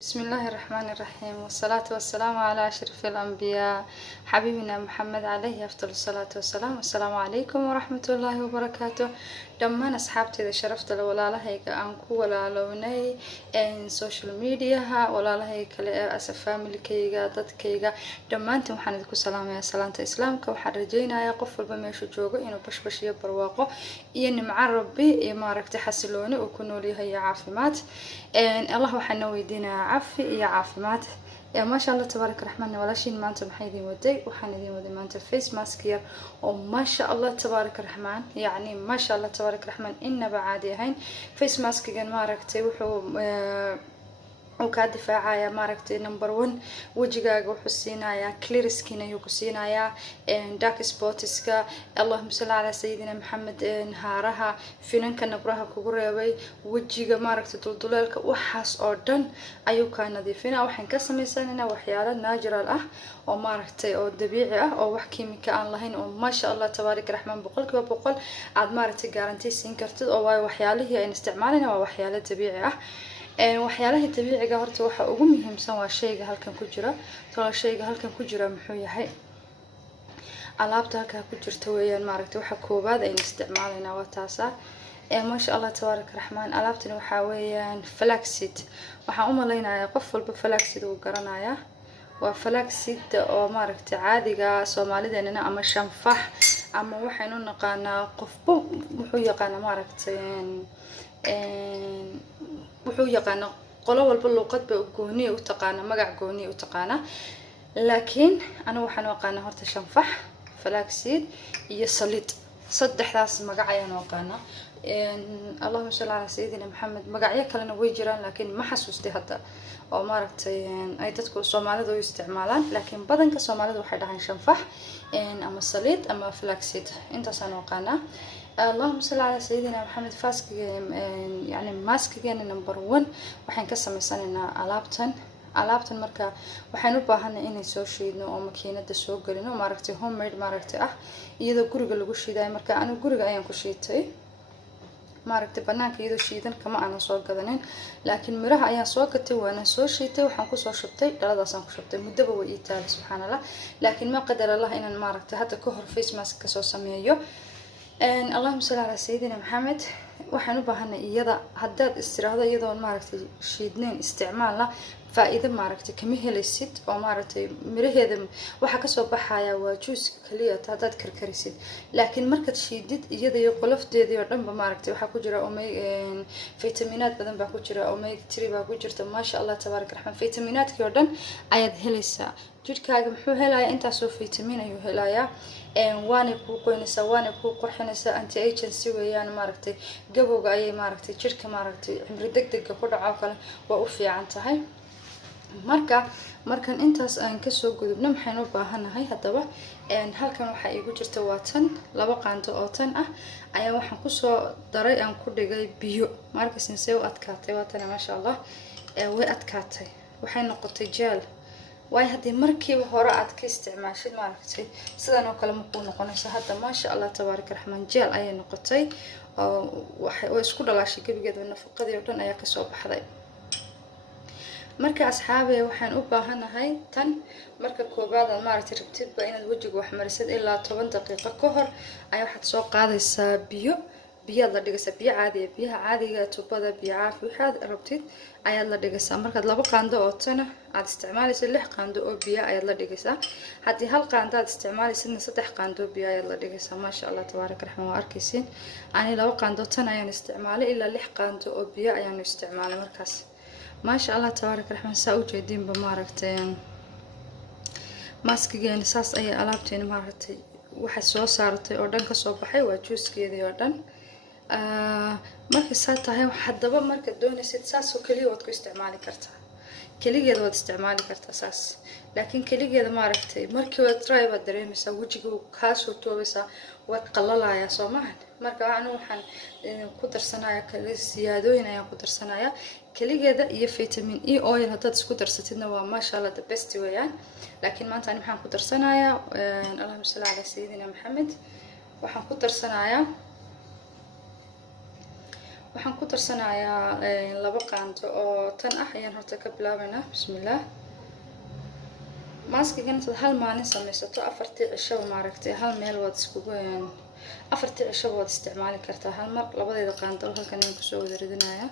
بسم الله الرحمن الرحيم والصلاة والسلام على أشرف الأنبياء حبيبنا محمد عليه أفضل الصلاة والسلام. السلام عليكم ورحمة الله وبركاته. دمان أصحابتي إذا شرفت ولا لهيك أنكو ولا لوني إن سوشيال ميديا ولا لهيك لأسفام الكيجا ضد كيجا دمانتي وحندكو سلام يا سلامة إسلامك وحرجينا يا قفل بمشي جوجو إنه بش يبرواقو إن مع ربي إمارك تحسلوني وكونوا لي هي عافمات إن الله وحنا ويدينا عافي يا عافمات ما شاء الله تبارك الرحمن ولا شيء ما أنتم حيدين ودي وحندين ودي ما أنت فيس ماسكير وما شاء الله تبارك الرحمن يعني ما شاء الله تبارك الرحمن إن بعادي هين فيس ماسكير ما ركتي وحو وكا دفاعايا ماركتي نمبر 1 وجهاga wuxuu siinayaa clear skin ayuu ku siinayaa dark spots-ka Allahumma salli ala sayidina Muhammad haaraha finanka nabraha kugu reebay wajiga maaragtay dulduleelka waxaas oo dhan ayuu ka nadiifinaa waxaan ka sameysanaynaa waxyaalo natural ah oo maaragtay oo dabiici ah oo wax kiimika aan lahayn oo ma sha Allah tabaarak rahmaan boqolkiiba boqol aad maaragtay guarantee siin kartid oo waxyaalihii ay isticmaalayna waa waxyaalo dabiici ah waxyaalaha dabiiciga horta waxa ugu muhiimsan waa shayga halkan ku jira tolo shayga halkan ku jira muxuu yahay alaabta halka ku jirta weeyaan maaragtay waxa koobaad ay isticmaalayna waa taasa ma sha Allah tabaarak rahmaan alaabtani waxa weeyaan flaxseed waxaan u maleynayaa qof walba flaxseed uu garanaya waa flaxseed oo maaragtay caadiga Soomaalideena ama shanfax ama waxaynu naqaanaa qofba wuxuu yaqaan maaragtay wuxuu yaqaan qolo walba luqad ba gooni u taqaan magac gooni u taqaan laakiin ana waxaan aqaan horta shanfax flaxseed iyo saliid saddexdaas magac ayaan aqaan Allahumma salli ala sayidina Muhammad magacyo kalena way jiraan laakiin ma xasuustay hadda oo maaragtay ay dadku Soomaalidu u isticmaalaan laakiin badanka Soomaalidu waxay dhahaan shanfax ama saliid ama flaxseed intaas aan aqaan اللهم صل على سيدنا محمد فاسك يعني ماسك جينا نمبر 1 waxaan ka sameysanaynaa alaabtan marka waxaan u baahanay inay soo shiidno oo makiinada soo galino maaragtay homemade maaragtay ah iyadoo guriga lagu shiiday marka aan guriga ayaan ku shiitay maaragtay banaanka iyadoo shiidan kama aan soo gadanin laakiin miraha ayaan soo gatay waana soo shiitay waxaan ku soo shubtay dhaladaas aan ku shubtay muddo way ii taal subxaanallah laakiin ma qadar Allah inaan maaragtay hadda ka hor face mask ka soo sameeyo اللهم صل على سيدنا محمد waxaan u baahanay iyada haddaad istiraahdo iyadoo maaragtay shiidneen isticmaalna faa'iido maaragtay kama helaysid oo maaragtay miraheeda waxa ka soo baxaya waa juice kaliya haddaad karkarisid laakiin markaad shiidid iyada iyo qolofteeda oo dhanba maaragtay waxa ku jira fitamiinaad badan baa ku jira omega 3 baa ku jirta ma sha Allah tabaarak rahmaan fitamiinaadkii oo dhan ayaad helaysaa jirkaaga muxuu helayaa intaas oo fitamiin ayuu helayaa waana ku qoynaysaa waana ku qurxinaysaa anti agency weeyaan maaragtay gabowga ayay maaragtay jirka maaragtay cimri degdeg ku dhaco kale waa u fiican tahay markan intaas aan ka soo gudubno maxaan u baahanahay hadaba halkan waxa igu jirta waa tan laba qaando oo tan ah ayaa waxaan ku soo daray aan ku dhigay biyo markaasna soo adkaatay waa tan ma sha Allah way adkaatay waxay noqotay gel way hadii markii hore aad ka isticmaashid maaragtay sidan oo kale ma ku noqonayso hadda ma sha Allah tabaarak rahmaan gel ayay noqotay oo way isku dhalaashay gabigeeda nafaqadii oo dhan ayaa ka soo baxday marka asxaabe waxaan u baahanahay tan marka koobaad aad maaragtay rabtidba inaad wajiga wax marisid ilaa 10 daqiiqo ka hor ay waxaad soo qaadaysaa biyo la dhigaysaa biyo caadi ah biyaha caadiga tubada biyo caafi waxaad rabtid ayaad la dhigaysaa markaad laba qaando oo tan aad isticmaalayso 6 qaando oo biyo ayaad la dhigaysaa hadii hal qaando aad isticmaalaysidna 3 qaando oo biyo ayaad la dhigaysaa ma sha Allah tabaarak rahmaan waa arkaysiin ani laba qaando tan ayaan isticmaalay ilaa 6 qaando oo biyo ayaan isticmaalay markaas ما شاء الله تبارك الرحمن سأوجدين بماركتين ماسكين ساس أي ألعابتين ماركتي واحد سو صارتي أردن كسب حي وجوز كذي أردن مركز ساعتها هي واحد دبا مركز دون ست ساس وكلي وتكو استعمالي كرتها كلي جد وت استعمالي كرتها ساس لكن كلي جد ماركتي مركز وتراي بدري مسا وجهه كاس وتوبسا وتقللا يا سماح مركز عنو حن قدر صنايع كل زيادوين يا قدر صنايع كليجدا iyo vitamin E oil hadad isku darsatidna waa ma sha Allah the best weeyaan laakiin maanta ani waxaan ku darsanayaa Allahumma salli ala sayidina Muhammad waxaan ku darsanayaa waxaan ku darsanayaa laba qaando oo tan ah ayaan horta ka bilaabaynaa. bismillaah. maaskigan intaad hal maalin samaysato afartii cishaba maaragtay hal meel waad iskugu afartii cishaba waad isticmaali kartaa hal mar. labadeeda qaando halkan ayaan kusoo wada ridinayaa.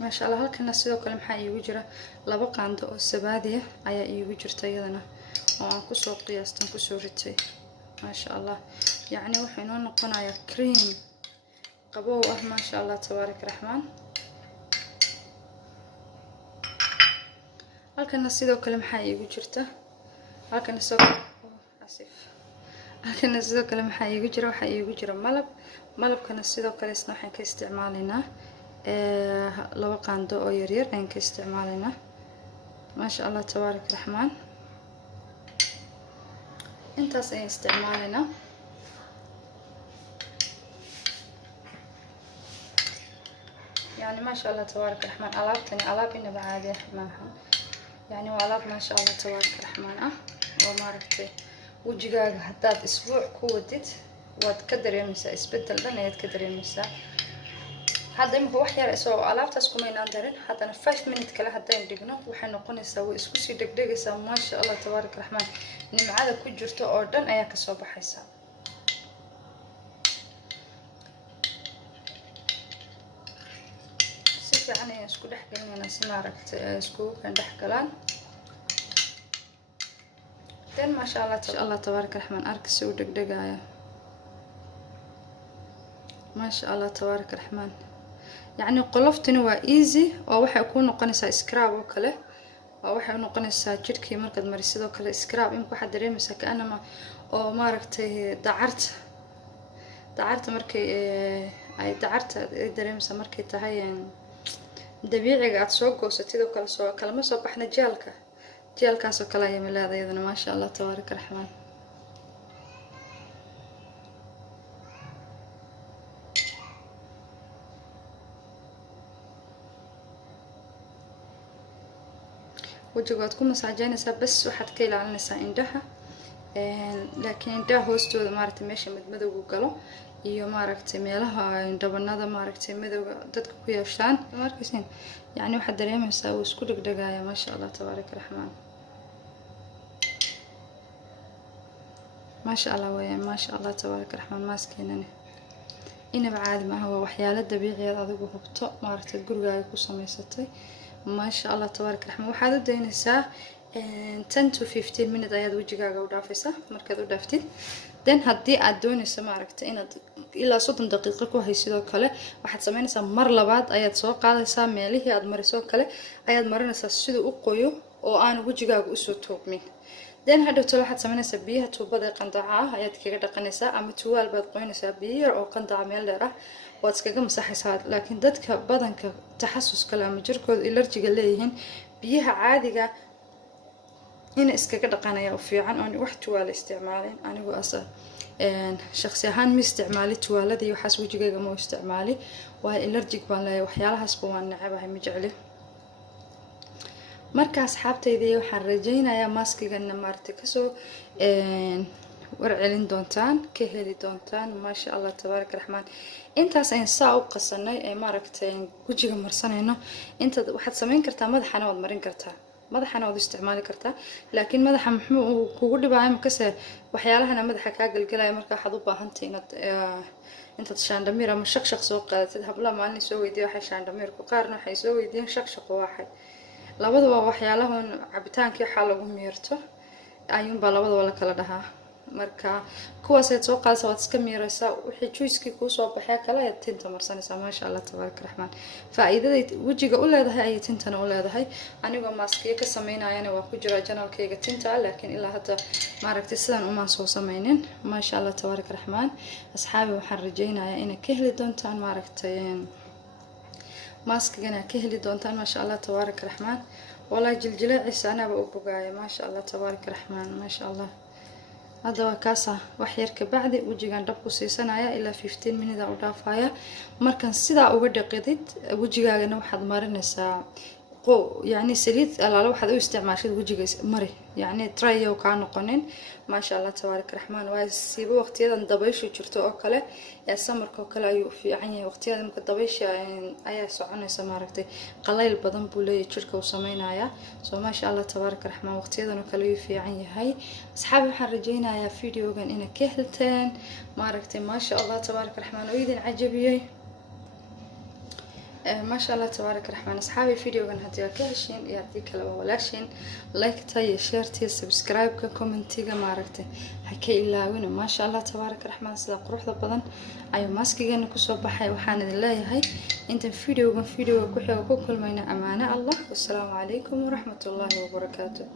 maasha allah. halkana sidoo kale maxaa iigu jira laba qaando oo sabaadiya ayaa iigu jirta iyadana oo aan kusoo qiyaastan kusoo ritay. maasha allah, yacni wuxuu inoo noqonayaa cream qabow ah. maasha allah tabaarak raxmaan. halkana sidoo kale maxaa iigu jirta halkana sidoo kale maxaa iigu jira waxaa iigu jira malabkana sidoo kale isna waxaan ka isticmaalaynaa laba qaando oo yaryar ayaan ka isticmaalaynaa. maasha allah tabaarak raxmaan. intaas ayaan isticmaalaynaa. يعني ما شاء الله تبارك الرحمن alaabtani alaab inaba caadi ah maaha. يعني waa alaab ما شاء الله تبارك الرحمن ah oo maaragtay wajigaaga haddaad isbuuc ku wadid waad ka dareemaysaa isbedel dhan ayaad ka dareemaysaa. hadda imika wax yar isoo alaabtaas kumaynaan darin haddana 5 minute kale haddaan dhigno waxay noqonaysaa way isku sii dhegdhegaysaa. ما شاء الله تبارك الرحمن nimcada ku jirto oo dhan ayaa kasoo baxaysa. fiican ayaan isku dhex gelinaynaa si maaragtay iskugu kan dhex galaan. then ما شاء الله تبارك الرحمن arki si u dhegdhegaya. ما شاء الله تبارك الرحمن. يعني qoloftani waa easy oo waxay ku noqonaysaa scrub oo kale oo waxay u noqonaysaa jirkii markaad marisidoo kale scrub in waxa dareemaysaa kaanama oo maaragtay dacarta markay ay dacarta dareemaysaa markay tahay dabiiciga aad soo goosatid oo kale soo kalma soo baxna jeelkaas oo kale ay leedahay iyadana. ما شاء الله تبارك الرحمن. wajigood ku masaajeynaysaa bas waxaad ka ilaalinaysaa indhaha laakiin indhaha hoostooda maaragtay meesha madmadowgu galo iyo maaragtay meelaha dhabanada maaragtay madowga dadka ku yeeshaan markaysan yani waxaad dareemaysaa uu isku dhegdhegaya. ما شاء الله تبارك الرحمن. ما شاء الله weeyaan. ما شاء الله تبارك الرحمن. maaskeenana inaba caadi maaha waa waxyaalo dabiici ah adigu hubto maaragtay gurigaaga ku samaysatay. ما شاء الله تبارك الرحمن. waxaad u daynaysaa 10 to 15 minutes ayaad wajigaaga u dhaafaysaa. markaad u dhaaftid then haddii aad doonayso maaragtay inaad ilaa 30 daqiiqo ku haysidoo kale waxaad samaynaysaa mar labaad ayaad soo qaadaysaa meelihii aad marisoo kale ayaad marinaysaa siduu u qoyo oo aan wajigaaga usoo toogmin. then hadhowto waxaad samaynaysaa biyaha tuubada qandaca ah ayaad kaga dhaqanaysaa ama tuwaal baad qoynaysaa biyo yar oo qandaca meel dheer ah waad iskaga masaxaysaa. laakiin dadka badanka taxasus kale ama jirkooda allergiga leeyihiin biyaha caadiga in iskaga dhaqanaya u fiican oo wax tuwaal isticmaalin. anigu asa shakhsi ahaan ma isticmaali tuwaaladii waxaas wajigayga ma isticmaali waayo allergic baan leeyahay waxyaalahaasba waan nacabahay ma jecli. marka asxaabtayda waxaan rajaynayaa maaskigana maaragtay kasoo warcelin doontaan ka heli doontaan. ما شاء الله تبارك الرحمن. intaas ayaan saa u qasanay ee maaragtay wajiga marsanayno inta waxaad samayn kartaa madaxana waad marin kartaa madaxana waad isticmaali kartaa laakiin madaxa muxuu kugu dhibaayo makase waxyaalahana madaxa ka galgalaya marka waxaad u baahan tahay inaad intaad shaandamiir ama shaqshaq soo qaadatid. habla maalin soo weydiyo waxay shaandamiir ku qaarna waxay soo weydiiyeen shaqshaq waxay labaduba waxyaalahan cabitaankii waxa lagu miirto ayuunbaa labadaba la kala dhahaa. marka kuwaas aad soo qaadaysaa waad iska miiraysaa wixii juice-kii kuu soo baxay kale ayaad tinta marsanaysaa. ما شاء الله تبارك الرحمن. faa'iidaday wajiga u leedahay ayay tintana u leedahay. anigoo maaskiyo ka sameynayana waa ku jira janalkayga tinta laakiin ilaa hadda maaragtay sidan uma soo sameynin. ما شاء الله تبارك الرحمن. asxaabi waxaan rajaynayaa inay ka heli doontaan maaragtay maaskigana ka heli doontaan. ما شاء الله تبارك الرحمن. والله jiljileeciisa anaba u bogaaya. ما شاء الله تبارك الرحمن. ما شاء الله. هذا وكاسة وحير كبعد وجيgan dab ku siisanaya ilaa 15 minutes u dhaafaya. markan sida uga dhaqidid wajigaagana waxaad marinaysaa yani saliid alaalo waxaad u isticmaashid wajiga mari يعني تريو كانوا قنين ما شاء الله تبارك الرحمن واسيبه وقت يدا دبيش وجرتو أو كله يا سمر كوكلا أيو في يعني وقت يدا ممكن دبيش يعني أي سعنا سمارتي قليل بدن بولي شركة وسمينا يا سو ما شاء الله تبارك الرحمن وقت يدا نكلي في يعني هاي أصحابي حرجينا يا فيديو كان إنا كهلتين ماركتي ما شاء الله تبارك الرحمن ويدين عجبيي ما شاء الله تبارك الرحمن أصحابي فيديو كان هدي كهشين يعطيك الأولاشين لايك تاي شير تي سبسكرايب كومنتي ماركتي حكي إلا وين ما شاء الله تبارك الرحمن سيدا قروح ضبطن أيو ماسكي جانا كسب بحي وحان الله هاي انت فيديو كحي وكل ما أمانة الله والسلام عليكم ورحمة الله وبركاته.